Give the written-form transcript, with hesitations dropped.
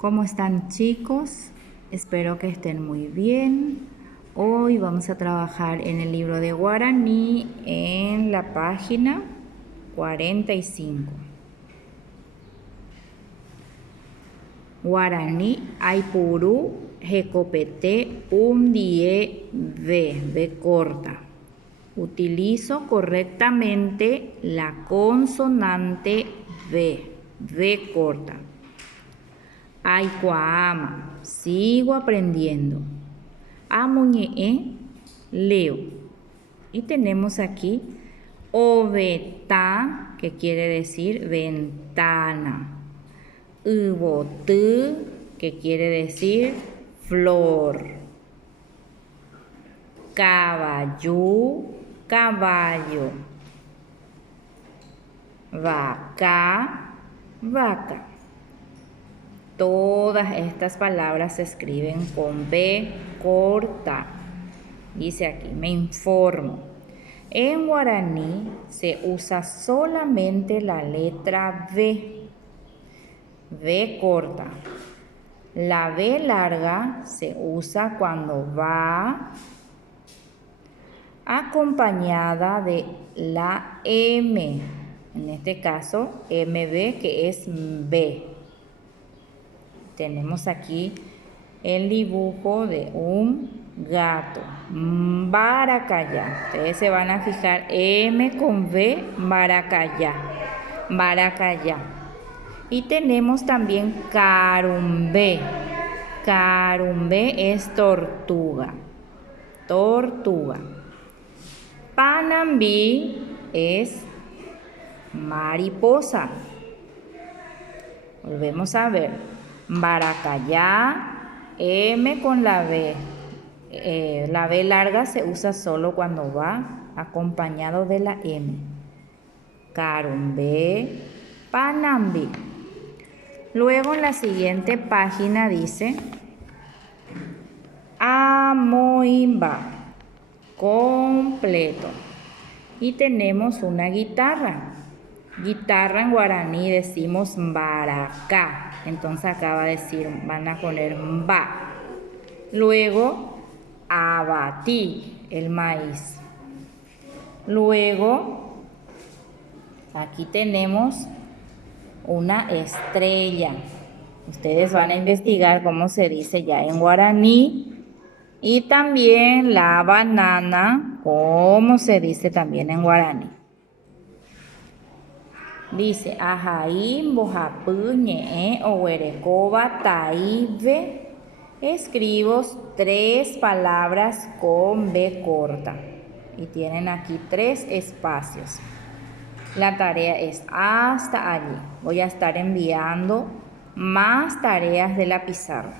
¿Cómo están, chicos? Espero que estén muy bien. Hoy vamos a trabajar en el libro de guaraní en la página 45. Guaraní aipuru hecopete die v corta. Utilizo correctamente la consonante v corta. Aikuaama, sigo aprendiendo. Amuñe'e, leo. Y tenemos aquí oveta, que quiere decir ventana. Ubotu, que quiere decir flor. Caballo, caballo. Vaca, vaca. Todas estas palabras se escriben con B corta. Dice aquí, me informo. En guaraní se usa solamente la letra V. V corta. La V larga se usa cuando va acompañada de la M. En este caso, MB, que es B. Tenemos aquí el dibujo de un gato. Maracayá. Ustedes se van a fijar M con V, maracayá. Maracayá. Y tenemos también carumbé. Carumbé es tortuga. Tortuga. Panambí es mariposa. Volvemos a ver. Maracayá, M con la V. La V larga se usa solo cuando va acompañado de la M. Carumbé, Panambí. Luego en la siguiente página dice Amoimba, completo. Y tenemos una guitarra. Guitarra en guaraní decimos baracá. Entonces acá va a decir, van a poner ba. Luego, abatí, el maíz. Luego, aquí tenemos una estrella. Ustedes van a investigar cómo se dice ya en guaraní. Y también la banana, cómo se dice también en guaraní. Dice, ajaí, bojapú, ñe'e, ohuerecoba, taíve. Escribo 3 palabras con B corta. Y tienen aquí 3 espacios. La tarea es hasta allí. Voy a estar enviando más tareas de la pizarra.